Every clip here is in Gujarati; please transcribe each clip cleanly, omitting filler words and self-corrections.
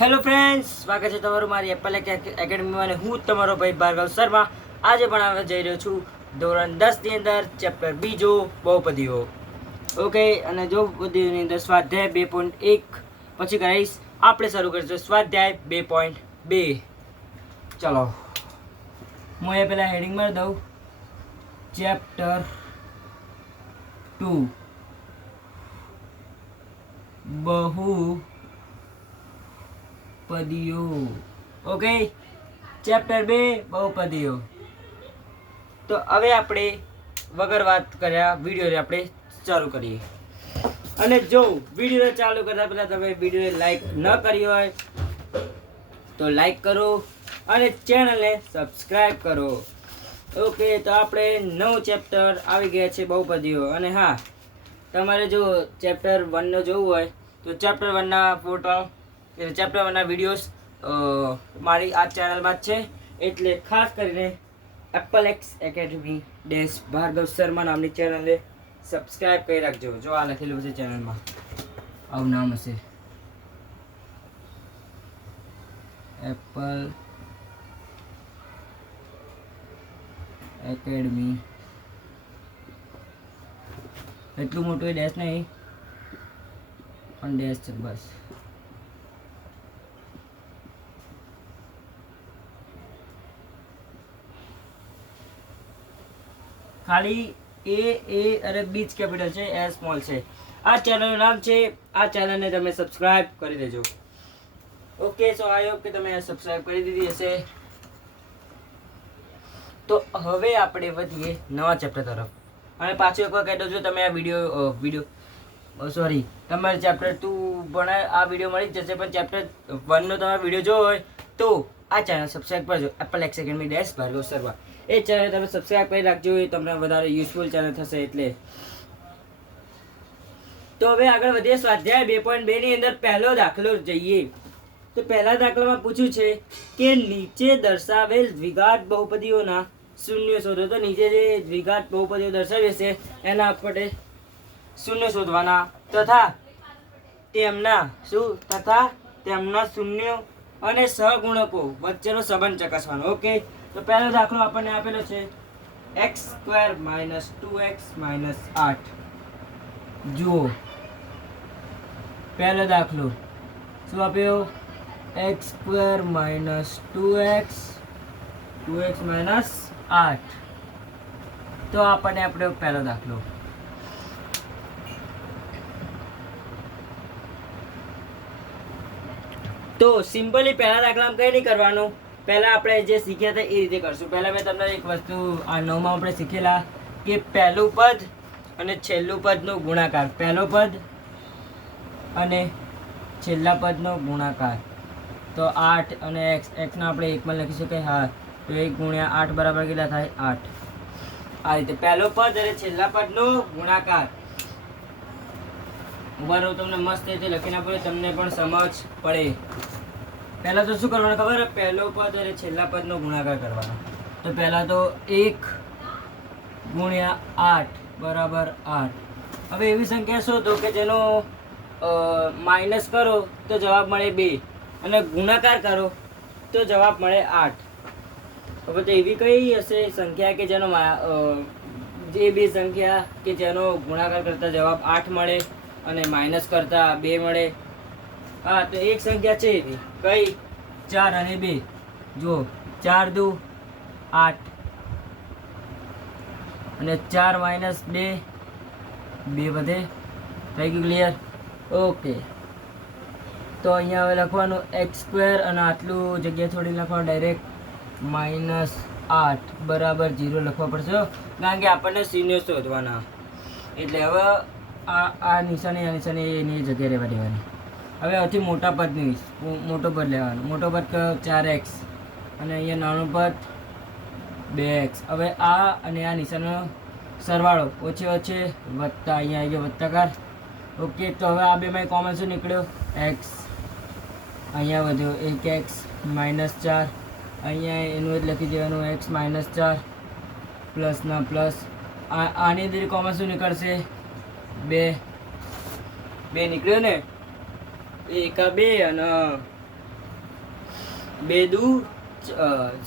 હેલો ફ્રેન્ડ્સ, સ્વાગત છે તમારું મારી એપલ એકેડમીમાં અને હું તમારો ભાઈ ભાર્ગવ શર્મા આજે ભણાવવા જઈ રહ્યો છું ધોરણ 10 ની અંદર ચેપ્ટર બીજો બહુપદીઓ. ઓકે, અને જો બહુપદીઓની અંદર સ્વાધ્યાય 2.1 પછી કહીશ. આપણે શરૂ કરીશું સ્વાધ્યાય 2.2. ચલો, હું એ પહેલાં હેડિંગ મારી દઉં. ચેપ્ટર 2 બહુપદીઓ. ઓકે, ચેપ્ટર 2 બહુપદીઓ. તો હવે આપણે વગર વાત કર્યા વિડીયોને આપણે ચાલુ કરીએ. અને જો વિડીયો ચાલુ કરતા પહેલા તમે વિડીયોને લાઈક ન કરી હોય તો લાઈક કરો અને ચેનલને સબસ્ક્રાઈબ કરો. ઓકે, તો આપણે નવું ચેપ્ટર આવી ગયા છે બહુપદીઓ. અને હા, તમારે જો ચેપ્ટર 1 નો જોવું હોય તો ચેપ્ટર 1 ના ફોટો એટલે ચેપ્ટર 1 ના વિડીયોઝ મારી આ ચેનલમાં જ છે. એટલે ખાસ કરીને Apple academy dash Bhargav Sharma નામની ચેનલને સબસ્ક્રાઈબ કરી રાખજો. જો આ લખેલું છે ચેનલમાં, આવું નામ હશે, એપલ એકેડમી. એટલું મોટું એ ડેશ નહીં, પણ ડેશ છે બસ. ખાલી એ અને બી જ કેપિટલ છે, એ સ્મોલ છે. આ ચેનલનું નામ છે. આ ચેનલને તમે સબસ્ક્રાઇબ કરી દેજો. ઓકે, સો આઈ હોપ કે તમે સબસ્ક્રાઇબ કરી દીધી હશે. તો હવે આપણે વધીએ નવા ચેપ્ટર તરફ. અને પાછું એક વાર કહી દઉં, જો તમે આ વિડીયો સોરી તમારે ચેપ્ટર 2 ભણાય આ વિડીયો મળી જ જશે, પણ ચેપ્ટર 1 નો તમે વિડીયો જોવો હોય તો આ ચેનલ સબસ્ક્રાઇબ કરજો. Apple academy dash Bhargav Sharma એ ચેનલ તમે સબસ્ક્રાઇબ કરી રાખજો. એ તમને વધારે યુઝફુલ ચેનલ થશે એટલે. તો હવે આગળ વધીએ સ્વાધ્યાય 2.2 ની અંદર પહેલો દાખલો જઈએ. તો પહેલા દાખલામાં પૂછ્યું છે કે નીચે દર્શાવેલ દ્વિઘાત બહુપદીઓના શૂન્ય શોધો. તો નીચે જે દ્વિઘાત બહુપદીઓ દર્શાવી છે એના આપણે શૂન્ય શોધવાના તથા તેમના શૂન્ય અને સહગુણકો વચ્ચેનો સંબંધ ચકાસવાનો. ઓકે, તો પહેલો દાખલો આપણને આપેલો છે x² - 2x - 8. જુઓ પહેલો દાખલો શું આપ્યો? x² - 2x 8. તો આપણને આપણો પહેલો દાખલો. તો સિમ્પલી પહેલા દાખલામાં કંઈ નહીં કરવાનું. પહેલા આપણે જે શીખ્યા હતા એ રીતે કરશું. પહેલા મેં તમને એક વસ્તુ આ 9માં આપણે શીખેલા કે પહેલું પદ અને છેલ્લું પદનો ગુણાકાર. પહેલો પદ અને છેલ્લા પદનો ગુણાકાર. તો 8 અને એક્સના આપણે એકમાં લખીશું કે હા, તો 1 × 8 બરાબર કેટલા થાય? 8. આ રીતે પહેલો પદ અને છેલ્લા પદનો ગુણાકાર. ઉભા રહો, તમને મસ્ત રીતે લખીને આપો, તમને પણ સમજ પડે. પહેલા તો શું કરવાનું ખબર? પહેલો પદ અને છેલ્લા પદનો ગુણાકાર કરવાનો. તો પહેલા તો 1 × 8 બરાબર 8. હવે એવી સંખ્યા શોધો કે જેનો માઇનસ કરો તો જવાબ મળે 2 અને ગુણાકાર કરો તો જવાબ મળે 8. હવે તો એવી કઈ હશે સંખ્યા કે જેનો જે બે સંખ્યા કે જેનો ગુણાકાર કરતા જવાબ 8 મળે અને માઇનસ કરતા 2 મળે? હા, તો એક સંખ્યા છે એવી. કઈ? 4 અને 2. જુઓ, 4 × 2 = 8 અને 4 - 2 2 વધે. થઈ ગયું ક્લિયર? ઓકે, તો અહીંયા હવે લખવાનું x² અને આટલું જગ્યા થોડી લખવાનું ડાયરેક્ટ -8 બરાબર 0 લખવા પડશે, કારણ કે આપણને શૂન્ય શોધવાના. એટલે હવે આ નિશાની એની જગ્યાએ રહેવા દેવાની. હવે સૌથી મોટા પદની મોટો પદ લેવાનો. મોટો પદ 4x અને અહીંયા નાનું પદ 2x. હવે આ અને આ નિશાનનો સરવાળો ઓછે વચ્ચે વત્તા. અહીંયા આવી ગયો વત્તાકાર. ઓકે, તો હવે આ બેમાં કોમન શું નીકળ્યો? x. અહીંયા વધ્યો 1x -4. અહીંયા એનું જ લખી દેવાનું x -4 પ્લસના પ્લસ. આની અંદર કોમન શું નીકળશે? 2 નીકળ્યો ને? એકા 2 અને બે દુ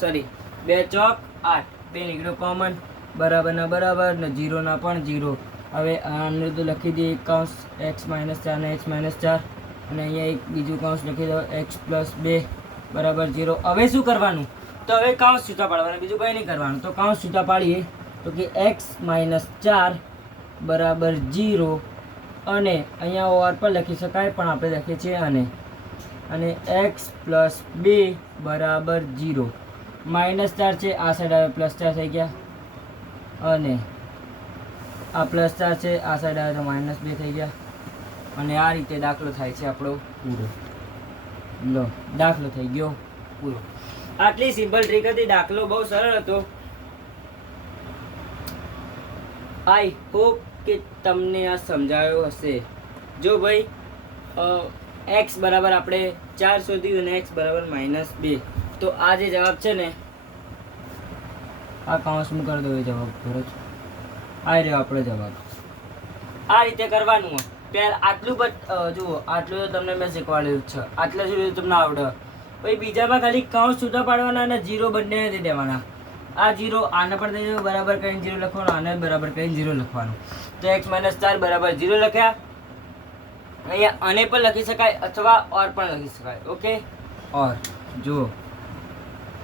સોરી 2 ચોક 8, 2 નીકળ્યો કોમન, બરાબર ના બરાબર ને 0 ના પણ 0. હવે આને તો લખી દઈએ કૌંસ x - 4 ને x - 4 અને અહીંયા એક બીજું કૌંસ લખી દો x + 2 બરાબર 0. હવે શું કરવાનું? તો હવે કૌંસ છૂટા પાડવાના, બીજું કંઈ નહીં કરવાનું. તો કૌંસ છૂટા પાડીએ તો કે x - 4 બરાબર 0 અને અહીંયા ઓર પર લખી શકાય પણ આપણે લખીએ છીએ અને x + 2 બરાબર 0. -4 છે આ સાઈડ આવે +4 થઈ ગયા અને આ +4 છે આ સાઈડ આવે તો -2 થઈ ગયા અને આ રીતે દાખલો થાય છે આપણો પૂરો. લો દાખલો થઈ ગયો પૂરો. આટલી સિમ્પલ ટ્રીક હતી. દાખલો બહુ સરળ હતો. આઈ હોપ કે તમને આ સમજાયો હશે. જો ભાઈ x બરાબર આપણે 4 શોધ્યું અને x બરાબર -2, તો આ જે જવાબ છે ને આ કૌંસમાં કરી દો એ જવાબ પર જ આ રહ્યો આપણો જવાબ. આ રીતે કરવાનું. પહેલાં આટલું જુઓ, આટલું તો તમને મેં શીખવાડ્યું જ છે, આટલા સુધી તમને આવડે. પછી બીજામાં ખાલી કૌંસ છૂટા પાડવાના અને 0 બંને નથી દેવાના. આ 0 આને પણ થઈ જવું બરાબર કરીને 0 લખવાનું, આને બરાબર કરીને 0 લખવાનું. તો x - 4 બરાબર 0 લખ્યા. અહીંયા આને પણ લખી શકાય અથવા ઓર પણ લખી શકાય. ઓકે, ઓર જુઓ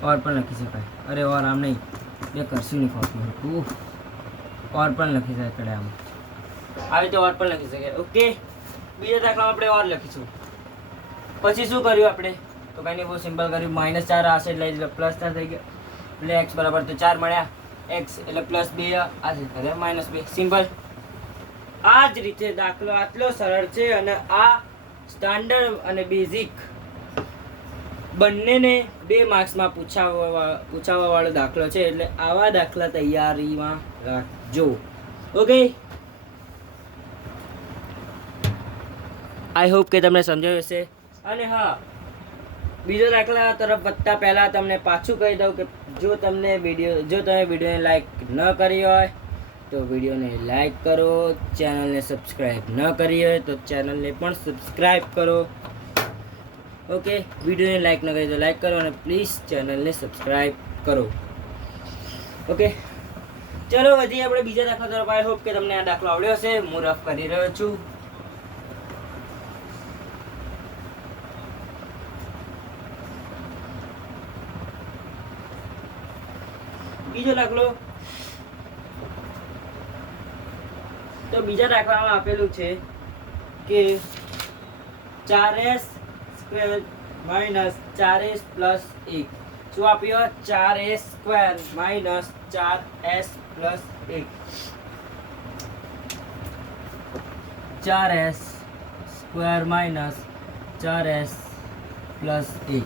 ઓર પણ લખી શકાય. અરે ઓર આમ નહીં, બે કરશું નહીં ફોટું હતું. ઓર પણ લખી શકાય કડે આમ આવી રીતે ઓર પણ લખી શકાય. ઓકે, બીજા દાખલામાં આપણે ઓર લખીશું. પછી શું કર્યું આપણે? તો કંઈ નહીં, બહુ સિમ્પલ કર્યું. -4 આ સાઈડ લઈ +4 થઈ ગયો એટલે x બરાબર તો 4 મળ્યા. x એટલે +2 આ સાઈડ કરે -2. સિમ્પલ. આ જ રીતે દાખલો આટલો સરળ છે અને આ સ્ટાન્ડર્ડ અને બેઝિક બંનેને 2 માર્ક્સમાં પૂછાવાવાળો દાખલો છે. એટલે આવા દાખલા તૈયારીમાં રાખજો. ઓકે, આઈ હોપ કે તમને સમજાયું હશે. અને હા, બીજો દાખલા તરફ વધતા પહેલાં તમને પાછું કહી દઉં કે જો તમે વિડીયોને લાઈક ન કરી હોય તો વિડીયોને લાઈક કરો, ચેનલને સબસ્ક્રાઈબ ન કરી હોય તો ચેનલને પણ સબસ્ક્રાઈબ કરો. ઓકે, વિડીયોને લાઈક ન કરી તો લાઈક કરો અને પ્લીઝ ચેનલને સબસ્ક્રાઈબ કરો. ઓકે, ચલો વધીએ આપણે બીજા દાખલા તરફ. આઈ હોપ કે તમને આ દાખલો આવડ્યો હશે. હું રફ કરી રહ્યો છું. બીજો દાખલો. તો બીજા દાખલામાં આપેલું છે કે 4s² - 4s + 1. શું આપ્યું? 4s² - 4s + 1. 4s² - 4s + 1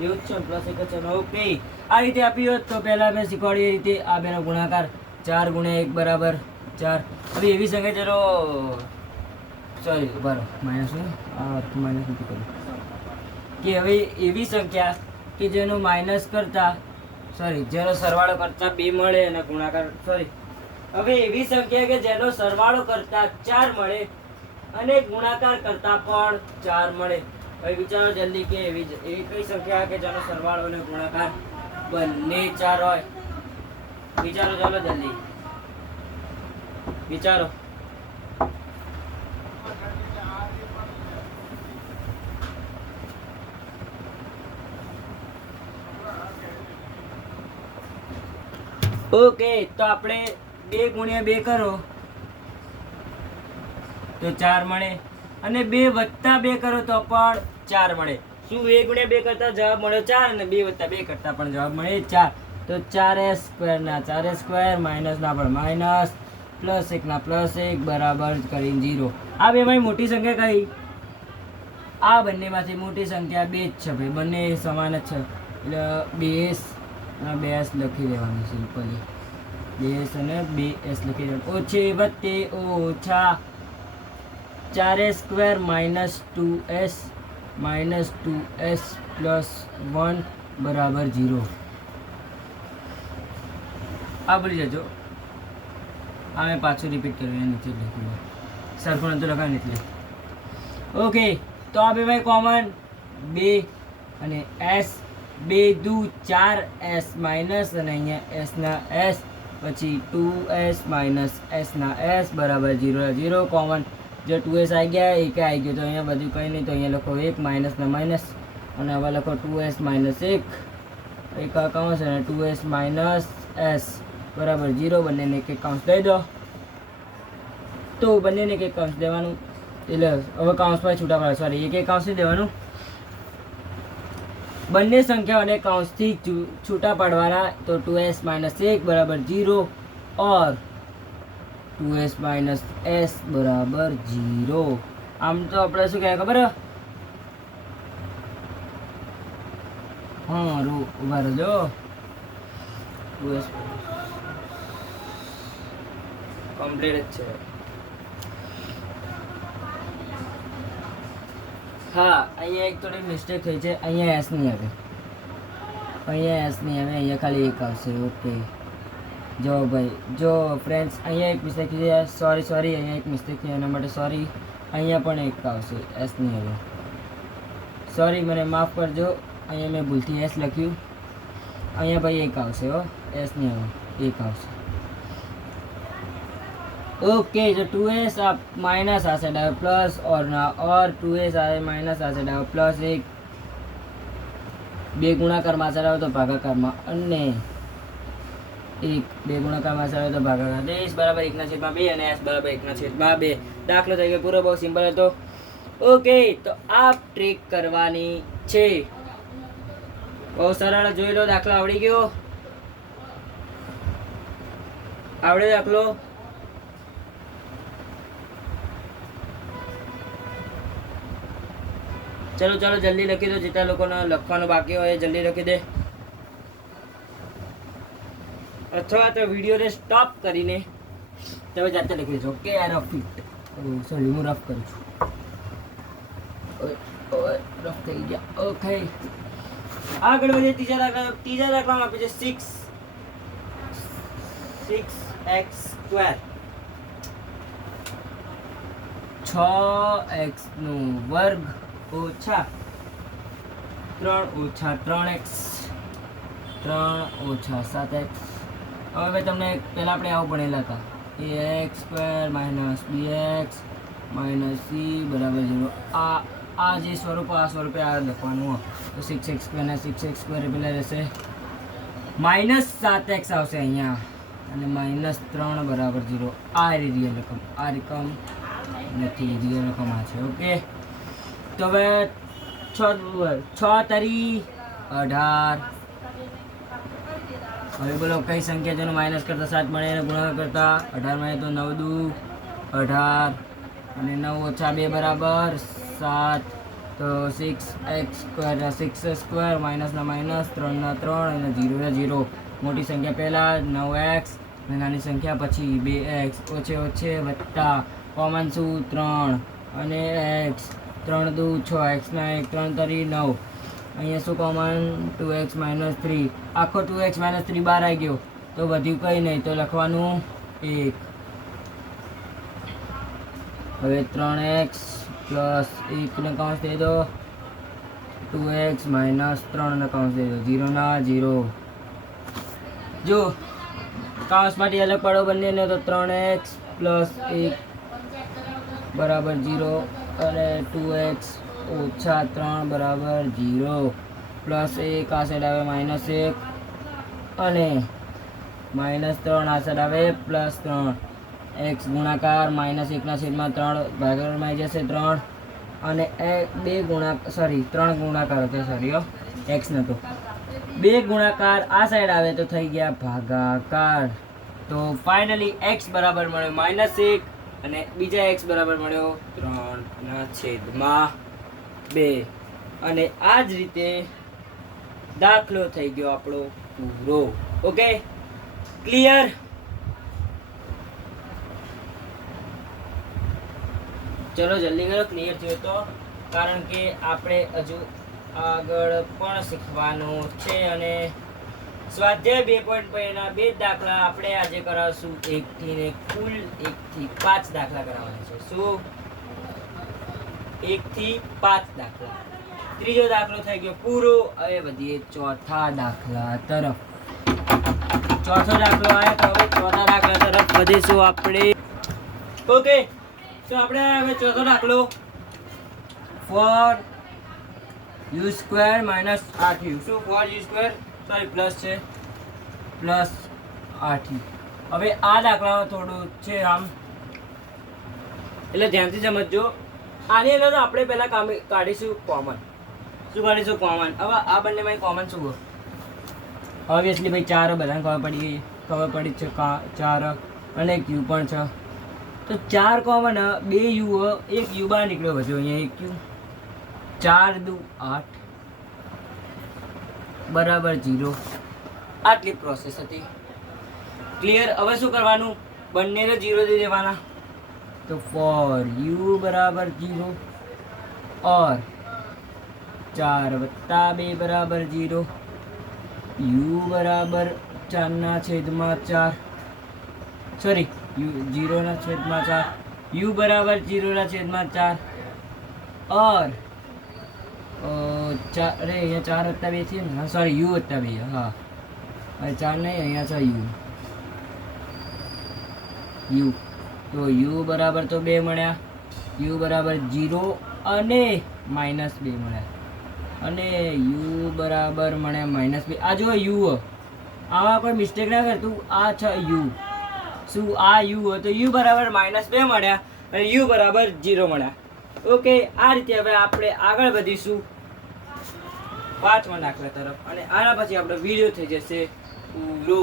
એવું જ છે, +1 છે. ઓકે, આ રીતે આપ્યું હોત તો પહેલાં મેં શીખવાડી એ રીતે આ બેનો ગુણાકાર 4 × 1 બરાબર 4. હવે એવી સંખ્યા જેનો સોરી બરાબર માઇનસ માઇનસ નથી કર્યું કે હવે એવી સંખ્યા કે જેનો માઇનસ કરતા જેનો સરવાળો કરતા 2 મળે અને ગુણાકાર હવે એવી સંખ્યા કે જેનો સરવાળો કરતા 4 મળે અને ગુણાકાર કરતા પણ 4 મળે. હવે વિચારો જલ્દી કે એવી કઈ સંખ્યા કે જેનો સરવાળો અને ગુણાકાર બંને 4 હોય? વિચારો, ચાલો જલ્દી વિચારો. ઓકે, તો આપણે 2 × 2 કરો તો 4 મળે અને 2 + 2 કરો તો પણ 4 મળે. શું 2 × 2 કરતા જવાબ મળ્યો 4 અને 2 + 2 કરતા પણ જવાબ મળે 4? તો 4s² ના 4s² માઇનસ ના પણ માઇનસ +1 ના +1 બરાબર કરીને 0. આ બેમાંથી મોટી સંખ્યા કઈ? આ બંનેમાંથી મોટી સંખ્યા 2 જ છે ભાઈ, બંને સમાન જ છે એટલે 2s અને 2s લખી દેવાનું સિમ્પલી. 2s અને 2s લખી દેવાનું. ઓછી વત્તે ઓછા 4s² - 2s + 1 બરાબર 0. આ ભૂલી જજો. આ મેં પાછું રિપીટ કર્યું, નીચે લખ્યું સરખું નતું લખાયું એટલે. ઓકે, તો આ બે ભાઈ કોમન 2 અને s 2 દુ 4s માઇનસ અને અહીંયા s ના s પછી 2s માઇનસ s ના s બરાબર 0 0 કોમન જો 2s આવી ગયા એક આવી ગયો તો અહીંયા બધું કંઈ નહીં તો અહીંયા લખો 1 માઇનસ ના માઇનસ અને હવે લખો 2s માઇનસ 1 એક કૌંસ અને 2s માઇનસ s બરાબર 0 બંનેને એક કૌંસ દઈ દો તો બંનેને એક કૌંસ દેવાનું એટલે હવે કૌંસમાં છૂટા પડે સોરી એક કૌંસ દેવાનું બંને સંખ્યાઓને કૌંસથી છૂટા પાડવાના તો 2s માઇનસ 1 બરાબર 0 और 2s માઇનસ s બરાબર 0 આમ તો આપણે શું કહેવાય ખબર હા ઉભા રહેજો 2s કમ્પ્લીટ જ છે હા અહીંયા એક થોડી મિસ્ટેક થઈ છે અહીંયા એસ નહીં આવે અહીંયા ખાલી એક આવશે ઓકે જો ભાઈ જો ફ્રેન્ડ્સ અહીંયા એક મિસ્ટેક થઈ છે સોરી અહીંયા એક મિસ્ટેક થઈ એના માટે સોરી અહીંયા પણ એક આવશે એસ નહીં આવે સોરી મને માફ કરજો અહીંયા મેં ભૂલથી એસ લખ્યું અહીંયા ભાઈ એક આવશે હો એસ નહીં આવે એક આવશે ओके जो 2s आप माइनस आ से डालो प्लस और ना और 2s आए माइनस आ से डालो प्लस एक બે ગુણાકારમાં ચલાવો તો ભાગાકારમાં અને એક બે ગુણાકારમાં ચલાવો તો ભાગાકાર s બરાબર 1/2 અને s બરાબર 1/2 દાખલો થઈ ગયો પૂરો બહુ સિમ્પલ હતો ઓકે તો આ ટ્રીક કરવાની છે બહુ સરળ જોઈ લો દાખલો આવડી ગયો આવડે દાખલો चलो चलो जल्दी लखी दो जितना लोगों लखवा बाकी हो जल्दी लखी दे अथवा तो वीडियो ने स्टॉप करीने तब जाते लखी दो ओके यार रफ सॉरी हूँ रफ करूँ रफ थी गया ओके आगे बढ़े तीजा दाखला में आपे 6x² 6x નો વર્ગ ઓછા 3 ઓછા 3x 3 ઓછા 7x હવે તમને પહેલાં આપણે આવું ભણેલા હતા ax² -bx - c બરાબર 0 આ જે સ્વરૂપ આ સ્વરૂપે આ લખવાનું તો 6x² ને 6x² પેલા રહેશે -7x આવશે અહીંયા અને -3 બરાબર 0 આ રિયલ રકમ આ રકમ નથી રિયલ રકમ આ છે ઓકે तो હવે 6 તરી 18 હવે બોલો કઈ સંખ્યા જેનો માઇનસ કરતા 7 મળે અને ગુણાકાર કરતા 18 મળે તો 9 દુ 18 અને 9 ઓછા 2 બરાબર 7 તો 6x² માઇનસ ના માઇનસ 3 ના 3 અને 0 ના 0 મોટી સંખ્યા પહેલા 9x અને નાની સંખ્યા પછી 2x ઓછે ઓછે વત્તા કોમન શું 3 અને x 3 દુ 6 x ના 1 3 તરી 9 અહીંયા શું કોમન 2x - 3 આખો 2x - 3 બહાર આવી ગયો તો વધ્યું કંઈ નહીં તો લખવાનું 1 હવે 3x + 1 ને કૌંસ દે દો 2x - 3 ને કૌંસ દે દો 0 ના 0 જો કૌંસમાંથી અલગ પાડો બંનેને તો 3x + 1 બરાબર 0 અને 2x ઓછા 3 બરાબર 0 પ્લસ 1 આ સાઈડ આવે -1 અને -3 આ સાઈડ આવે +3 x ગુણાકાર -1/3 ભાગાકારમાં આવી જશે 3 અને 3 ગુણાકાર હતો સોરી x નતો 2 ગુણાકાર આ સાઈડ આવે તો થઈ ગયા ભાગાકાર તો ફાઇનલી x બરાબર મળ્યો -1 અને બીજા x બરાબર મળ્યો 3/2 અને આ જ રીતે દાખલો થઈ ગયો આપણો પૂરો ઓકે ક્લિયર ચલો જલ્દી કરો ક્લિયર થયો તો કારણ કે આપણે હજુ આગળ પણ શીખવાનું છે અને સ્વાધ્યાય 2.2 ના 2 દાખલા આપણે આજે કરાવશું 1 થી ને કુલ 1 થી 5 દાખલા કરાવવાના છે શું 1 થી 5 દાખલા ત્રીજો દાખલો થઈ ગયો પૂરો. હવે વધીએ ચોથા દાખલા તરફ. ચોથો દાખલો આવ્યો તો હવે ચોથા દાખલા તરફ વધીશું આપણે. ઓકે, તો આપણે હવે ચોથો દાખલો 4u² - 8u. શું 4u², સોરી પ્લસ છે, પ્લસ 8u. હવે આ દાખલામાં થોડું છે આમ, એટલે ધ્યાનથી સમજજો. આની અંદર આપણે પહેલા કાઢીશું કોમન. શું કાઢીશું? કોમન. હવે આ બંનેમાં કોમન શું હોય? ઓબ્વિયસલી ભાઈ 4 બધાને ખબર પડી છે. 4 અને એક યુ પણ છે. તો 4 કોમન, 2 યુ, એક યુ બહાર નીકળ્યો બધો. અહીંયા એક યુ. 4 દુ 8 બરાબર 0. આટલી પ્રોસેસ હતી. ક્લિયર? હવે શું કરવાનું? બંનેને 0 દઈ દેવાના. तो 4u बराबर 0 और 4 + 2 बराबर 0, u बराबर 4/4, सॉरी 0/4, u बराबर 0/4 और 4, अरे यहाँ 4 + 2 थी ना, सॉरी u + 2, हाँ अरे 4 नहीं, यहाँ છે u. તો u બરાબર તો 2 મળ્યા, u બરાબર 0 અને -2 મળ્યા, અને u બરાબર મળ્યા -2. આ જો u, આમાં કોઈ મિસ્ટેક ના કરતું. આ છે u. શું આ u તો u બરાબર -2 મળ્યા અને u બરાબર 0 મળ્યા. ઓકે, આ રીતે હવે આપણે આગળ વધીશું 5મા દાખલા તરફ, અને આના પછી આપણો વિડીયો થઈ જશે પૂરો.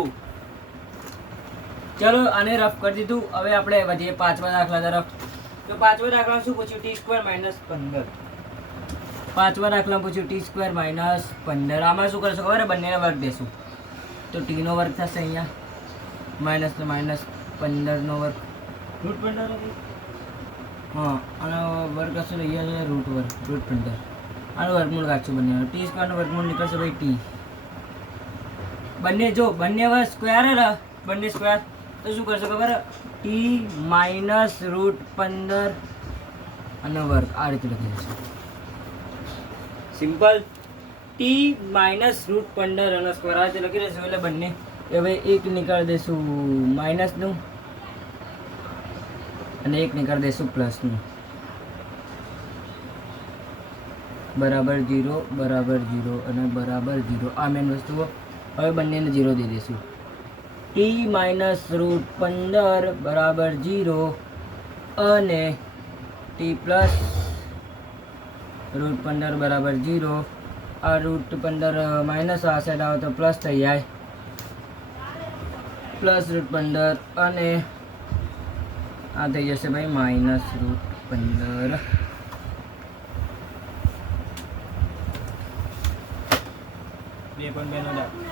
ચલો, આને રફ કરી દીધું. હવે આપણે વધીએ 5મા દાખલા તરફ. તો 5મા દાખલામાં શું પૂછ્યું? t² - 15. 5મા દાખલામાં પૂછ્યું t² - 15. આમાં શું કરશો ખબર? બંનેને વર્ગ દેશું. તો t નો વર્ગ થશે અહીંયા, માઇનસ તો માઇનસ 15 નો વર્ગ, રૂટ 15. હા, આનો વર્ગ હશે તો અહીંયા રૂટ 15. આનું વર્ગમૂળ કાઢશું બંને. t² નું વર્ગમૂળ નીકળશે ભાઈ t. બંને જો બંને સ્ક્વેર હે, બંને સ્ક્વેર. તો શું કરશો ખબર? t - √15 અને વર્ગ. આ રીતે લખી દઈશું. સિમ્પલ. t - √15 અને સ્ક્વેર આ રીતે લખી દઈશું. એટલે બંને હવે એક નીકાળી દઈશું માઇનસનું અને એક નીકાળી દઈશું પ્લસનું. બરાબર 0 બરાબર 0 અને બરાબર 0. આ મેન વસ્તુઓ. હવે બંનેને 0 દઈ દઈશું. t - √15 બરાબર 0 અને t + √15 બરાબર 0. આ √15 માઇનસ આ સાઈડ આવે તો પ્લસ થઈ જાય, પ્લસ √15 અને આ થઈ જશે ભાઈ -√15. બે પણ બેનો દાખલો.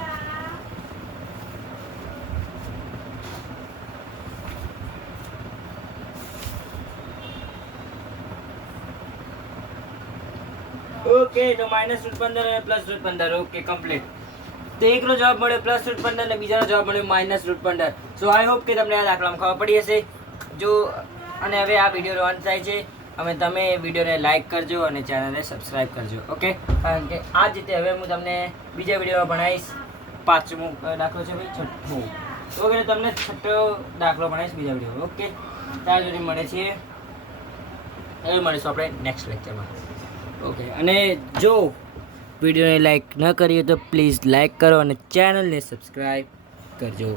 ઓકે, તો -√15 અને +√15. Okay, complete. તો એકનો જવાબ મળ્યો +√15 અને બીજાનો જવાબ મળ્યો -√15. સો આઈ હોપ કે તમને આ દાખલામાં ખબર પડી હશે. જો અને હવે આ વિડીયોનો અંત થાય છે. અમે તમે વિડીયોને લાઇક કરજો અને ચેનલને સબસ્ક્રાઈબ કરજો. ઓકે, કારણ કે આ જ રીતે હવે હું તમને બીજા વિડીયોમાં ભણાવીશ. 5મો દાખલો છે ભાઈ, 6થો. ઓકે, તમને 6થો દાખલો ભણાવીશ બીજા વિડીયોમાં. ઓકે, ત્યાં સુધી મળે છીએ. હવે મળીશું આપણે નેક્સ્ટ લેક્ચરમાં. ઓકે, અને જો વિડીયોને લાઈક ન કરીએ તો પ્લીઝ લાઈક કરો અને ચેનલને સબસ્ક્રાઈબ કરજો.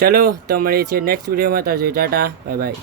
ચલો, તો મળીએ છીએ નેક્સ્ટ વિડીયોમાં. ત્યાં સુધી ટાટા, બાય બાય.